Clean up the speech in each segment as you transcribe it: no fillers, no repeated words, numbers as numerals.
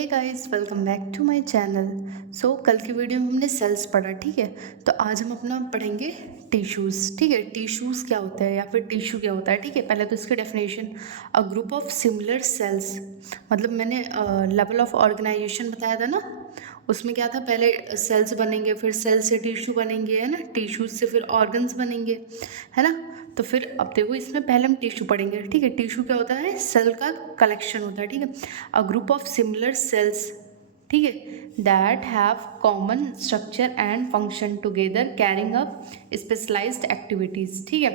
Hey guys, welcome back to my channel. कल की video में हमने सेल्स पढ़ा, ठीक है। तो आज हम अपना पढ़ेंगे टिश्यूज़, ठीक है। टिश्यूज़ क्या होता है या फिर टिश्यू क्या होता है, ठीक है। पहले तो इसकी definition, a group of similar sales, मतलब मैंने लेवल ऑफ ऑर्गेनाइजेशन बताया था ना, उसमें क्या था, पहले सेल्स बनेंगे, फिर सेल से टिश्यू बनेंगे, है ना, टिश्यूज से फिर ऑर्गन्स बनेंगे, है ना। तो फिर अब देखो, इसमें पहले हम टिश्यू पढ़ेंगे, ठीक है। टिश्यू क्या होता है, सेल का कलेक्शन होता है, ठीक है। A group of similar cells, ठीक है, that have common structure and function together carrying up specialised activities, ठीक है।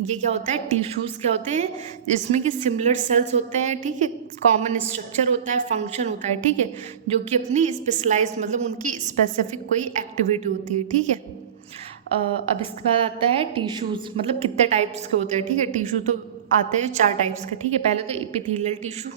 ये क्या होता है, टिश्यूज़ क्या होते हैं, जिसमें कि सिमिलर सेल्स होते हैं, ठीक है, कॉमन स्ट्रक्चर होता है, फंक्शन होता है, ठीक है, जो कि अपनी स्पेशलाइज, मतलब उनकी स्पेसिफिक कोई एक्टिविटी होती है, ठीक है। अब इसके बाद आता है टिश्यूज़, मतलब कितने टाइप्स के होते हैं, ठीक है। टिश्यू तो आते हैं 4 टाइप्स के, ठीक है। पहले तो epithelial tissue,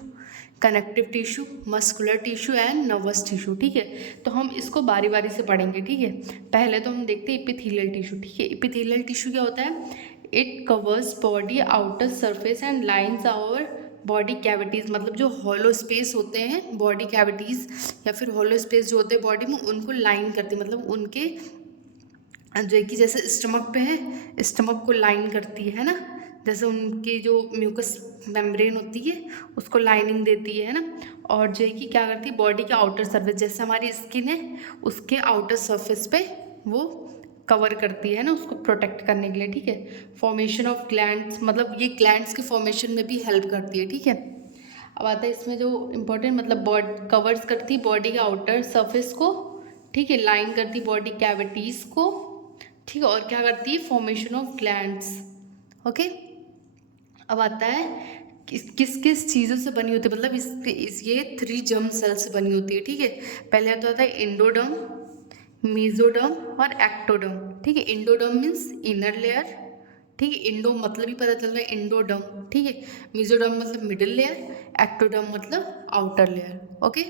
connective tissue, muscular tissue and nervous tissue, ठीक है। तो हम इसको बारी बारी से पढ़ेंगे, ठीक है। पहले तो हम देखते हैं एपिथेलियल टिश्यू, ठीक है। एपिथेलियल टिश्यू क्या होता है, it covers body outer surface and lines our body cavities, मतलब जो हॉलो स्पेस होते हैं बॉडी कैविटीज़ या फिर हॉलो स्पेस जो होते हैं बॉडी में, उनको लाइन करती है, मतलब उनके जो है कि जैसे स्टमक पे है, स्टमक को लाइन करती है ना, जैसे उनकी जो म्यूकस मेम्ब्रेन होती है उसको लाइनिंग देती है ना। और जो है कि क्या करती है, बॉडी के आउटर सरफेस, जैसे हमारी स्किन है उसके आउटर सरफेस पे वो कवर करती है ना, उसको प्रोटेक्ट करने के लिए, ठीक है। फॉर्मेशन ऑफ ग्लैंड्स, मतलब ये ग्लैंड्स के फॉर्मेशन में भी हेल्प करती है, ठीक है। अब आता है इसमें जो इम्पोर्टेंट, मतलब बॉडी कवर्स करती है बॉडी के आउटर सरफेस को, ठीक है, लाइन करती है बॉडी कैविटीज़ को, ठीक है, और क्या करती है, फॉर्मेशन ऑफ ग्लैंड्स, ओके। अब आता है किस किस चीज़ों से बनी होती है, मतलब ये 3 जर्म सेल से बनी होती है, ठीक है। पहले तो आता है इंडोडर्म, मेसोडर्म और एक्टोडर्म, ठीक है। इंडोडर्म मीन्स इनर लेयर, ठीक है। इंडो मतलब ही पता चल रहा है, इंडोडर्म, ठीक है। मेसोडर्म मतलब मिडिल लेयर, एक्टोडर्म मतलब आउटर लेयर, ओके।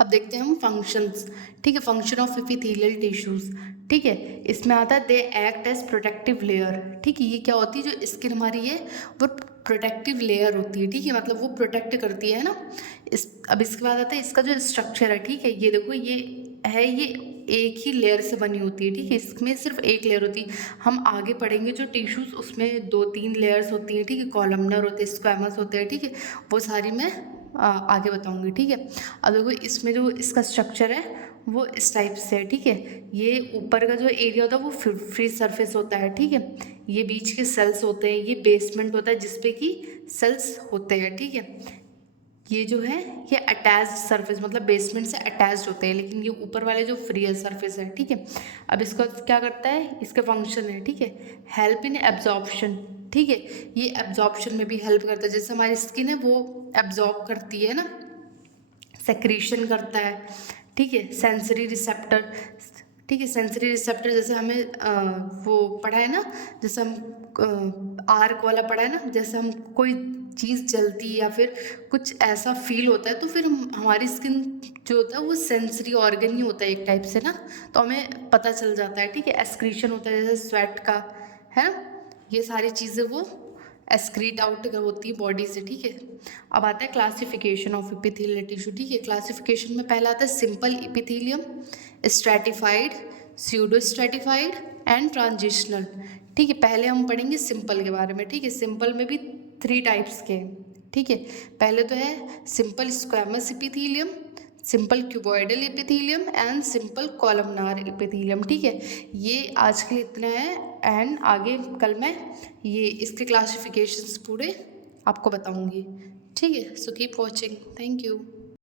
अब देखते हैं हम फंक्शंस, ठीक है, फंक्शन ऑफ एपिथेलियल टिश्यूज, ठीक है। इसमें आता है they act as protective layer, ठीक है। ये क्या होती है, जो स्किन हमारी है वो प्रोटेक्टिव लेयर होती है, ठीक है, मतलब वो प्रोटेक्ट करती है ना। अब इसके बाद आता है इसका जो स्ट्रक्चर है, ठीक है। ये देखो, ये एक ही लेयर से बनी होती है, ठीक है। इसमें सिर्फ एक लेयर होती है। हम आगे पढ़ेंगे जो टिश्यूज, उसमें 2-3 लेयर्स होती हैं, ठीक है। कॉलमनर होते हैं, स्क्वैमस होते हैं, ठीक है। वो सारी मैं आगे बताऊंगी, ठीक है। अब देखो, इसमें जो इसका स्ट्रक्चर है वो इस टाइप से है, ठीक है। ये ऊपर का जो एरिया होता है वो फ्री सरफेस होता है, ठीक है। ये बीच के सेल्स होते हैं, ये बेसमेंट होता है जिसपे कि सेल्स होते हैं, ठीक है। ये जो है ये अटैच्ड सरफेस, मतलब बेसमेंट से अटैच्ड होते हैं, लेकिन ये ऊपर वाले जो फ्री सरफेस है, ठीक है। अब इसको क्या करता है, इसके फंक्शन है, ठीक है, हेल्प इन एब्जॉर्प्शन, ठीक है। ये एब्जॉर्प्शन में भी हेल्प करता है, जैसे हमारी स्किन है वो एब्जॉर्ब करती है ना, सेक्रीशन करता है, ठीक है। सेंसरी रिसेप्टर, ठीक है, सेंसरी रिसेप्टर, जैसे हमें वो पढ़ा है ना, जैसे हम आर्क वाला पढ़ा है ना, जैसे हम कोई चीज़ जलती है या फिर कुछ ऐसा फील होता है, तो फिर हमारी स्किन जो होता है वो सेंसरी ऑर्गन ही होता है एक टाइप से ना, तो हमें पता चल जाता है, ठीक है। एक्सक्रीशन होता है जैसे स्वेट का, है ना। ये सारी चीज़ें वो एक्सक्रीट आउट होती है बॉडी से, ठीक है। अब आता है क्लासिफिकेशन ऑफ एपिथेलियल टिश्यू, ठीक है। क्लासिफिकेशन में पहला आता है simple epithelium, stratified, pseudo stratified and transitional, ठीक है। पहले हम पढ़ेंगे सिंपल के बारे में, ठीक है। सिंपल में भी 3 टाइप्स के, ठीक है। पहले तो है simple squamous epithelium, simple cuboidal epithelium and simple columnar epithelium, ठीक है। ये आज के लिए इतना है, एंड आगे कल मैं ये इसके क्लासिफिकेशंस पूरे आपको बताऊंगी, ठीक है। So keep watching, thank you.